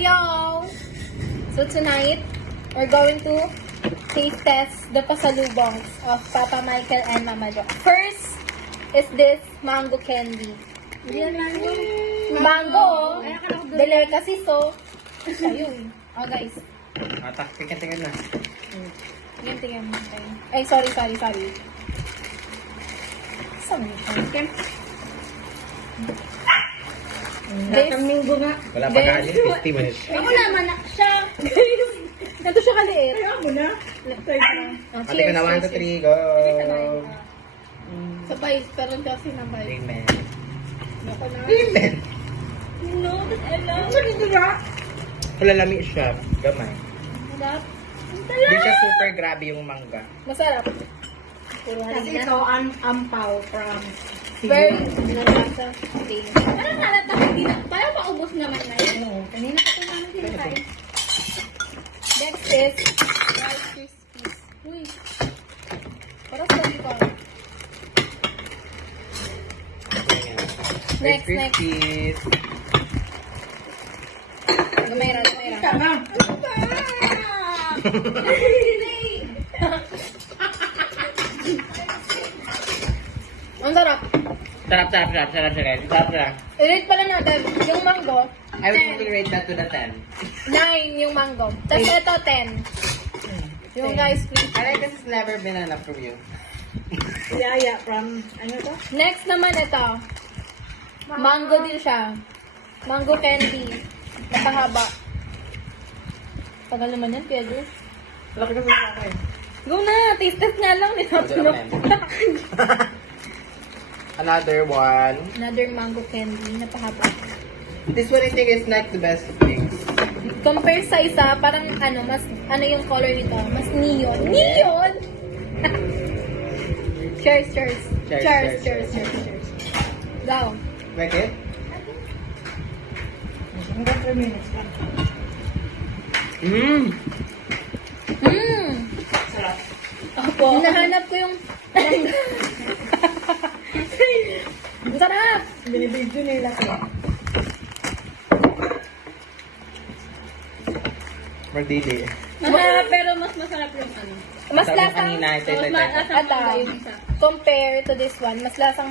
Heyo! So tonight, we're going to taste test the pasalubongs of Papa Michael and Mama Jo. First is this mango candy. Hindi yan mango. Mango! Delicacy, so ayun. Oh guys. Tingnan na. Tingnan mo. Ay, sorry. Saan mo ito? Nakaminggo nga. Wala pa kaalis, 50 minutes. Ako naman siya. Ganito siya kaliit. Ayaw mo na. Ate ko na 1, 2, 3, go! Sabay, pero kasi nabay. Amen. Ako na. Amen! No, but I love. Ano dito ba? Malalami siya. Gamay. Masarap. Hindi siya super grabe yung mangga. Masarap. Puro Kasi halina. ito ang ampaw from Very nalasa. Parang halata, hindi na. Parang paubos naman na yun. Kanina pa ito namin kinakain. Next is Rice Krispies. Uy. Parang sabi ko. Next. Krispies. Gamera. Tama. Ang sarap. Sarap. I-rate pala natin yung mango. I would rate that to the 10. 9 yung mango. Tapos ito 10. Yung rice krispies. I like this has never been enough from you. Yaya from, ano to? Next naman ito. Mango din siya. Mango candy. Napahaba. Tagal naman yan, Pedro. Laki kasi sa akin. Go na! Taste test nga lang. Nitatunok. Another one. Another mango candy. Napahaba. This one I think is not the best things. Compare sa isa, parang mas yung color nito? Mas neon. Neon! Cheers. Cheers. Go. Like it? Hanggang 3 minutes lang. Mmm! Sarap. Opo. Hinahanap ko yung... Ang sarap! Binibidyo nila ko. Mardili. Masarap, pero mas masarap yung Mas Sabi mo lasang... kanina, ito. Compare to this one, mas lasang